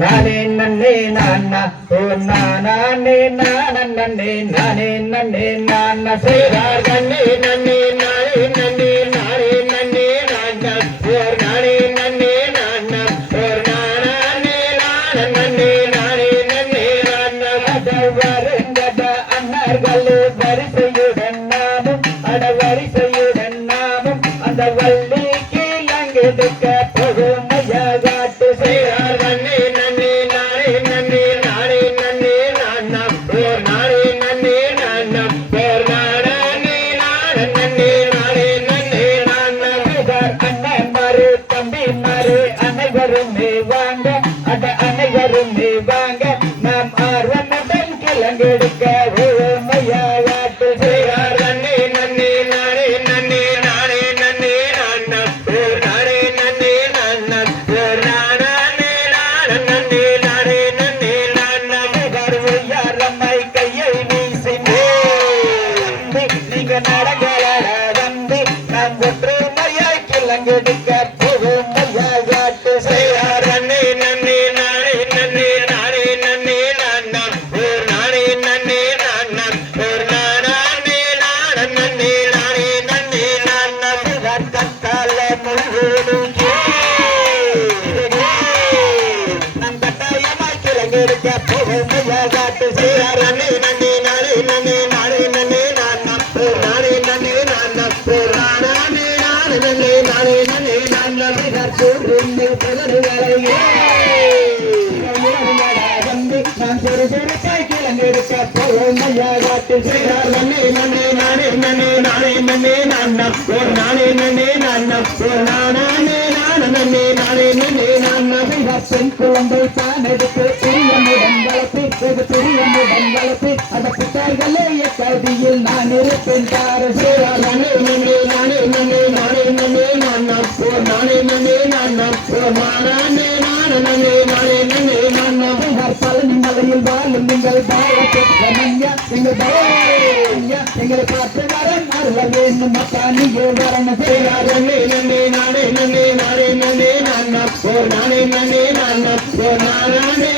நானே நன்னே நானா ஓ நானே நானே நானே நன்னே நானா செய்தார் நன்னே நன்னே நானே நன்னே நானே நன்னே நானா ஓர் நானே நன்னே நானா ஓர் நானே நன்னே நானே நன்னே நானா வருங்கட அன்னர்களே வரிசையுடன் நாமும் அட வரிசையுடன் நாமும் அந்த வள்ளி கீழங்கெடுக்க போகும் காட்டு செய்தார் நன்னே நன்னே நானே நன்னே நானே நன்னே நானா ஓர் நானே நன்னே நானா ஓர் நானே நன்னே நானே நன்னே நானா அண்ணன் மாறு தம்பி மாறு அனைவருமே வாங்க அட அனைவருமே வாங்க நாம் ஆர்வமுடன் கிளங்கெடுக்க ஓமையா காட்டு செய்தார் நன்னே நன்னே நானே நன்னே நானே நன்னே நானா ஓர் நானே நன்னே நானா ஓர் நானே நன்னே நானே நன்னே நானா யாரம்மை கையை வீசினே நீங்க நடங்களாட வந்து நாம் ஒற்றுமையாய் கிளங்கெடுக்க போகும் ஐயா காட்டு செய்யார் நன்னே நன்னே நானே நன்னே நானே நன்னே நானா ஓர் நானே நன்னே நானா ஓர் நானே நன்னே நானே நன்னே நானா கத்தால முழுவதும் நம் கட்டாயமாய் கிளங்கெடுக்க போகும் ஐயா காட்டு செய்யார் நன்னே நன்னே நானே நன்னே நானே நன்னே நானா ஓர் நானே நன்னே நானா ஓர் நானே நன்னே நானே நன்னே நானா சூழ்நிலை பகல்களையே வந்து நான் சொறு சொறுப்பாய் கிளங்கெடுக்க போகும் ஐயா காட்டு செய்தார் நன்னே நன்னே நானே நன்னே நானே நன்னே நானா ஓர் நானே நன்னே நானா ஓர் நானே நன்னே நானே நன்னே நானா பெண் குழந்தை தான் எடுத்து பெரியமுடன் வளர்த்து வெகு பெரியமுடன் வளர்த்து அந்த புத்தார்களே கல்வியில் நான் இருப்பேன் தார செய்தார் நன்னே நன்னே நானே நன்னே நானே நன்னே நானா ஓர் நானே நன்னே நானா ஓர் நானே நன்னே நானே நன்னே நானா பழனி மலையில் வாழும் நீங்கள் வாழ பெற்ற மஞ்சா எங்களை பார்த்து வரன் அருள வேண்டும் அப்பா நீங்க வரண செய்தார் நன்னே நன்னே நானே நன்னே நானே நன்னே நானா ஓர் நானே நன்னே நானா ஓர் நானே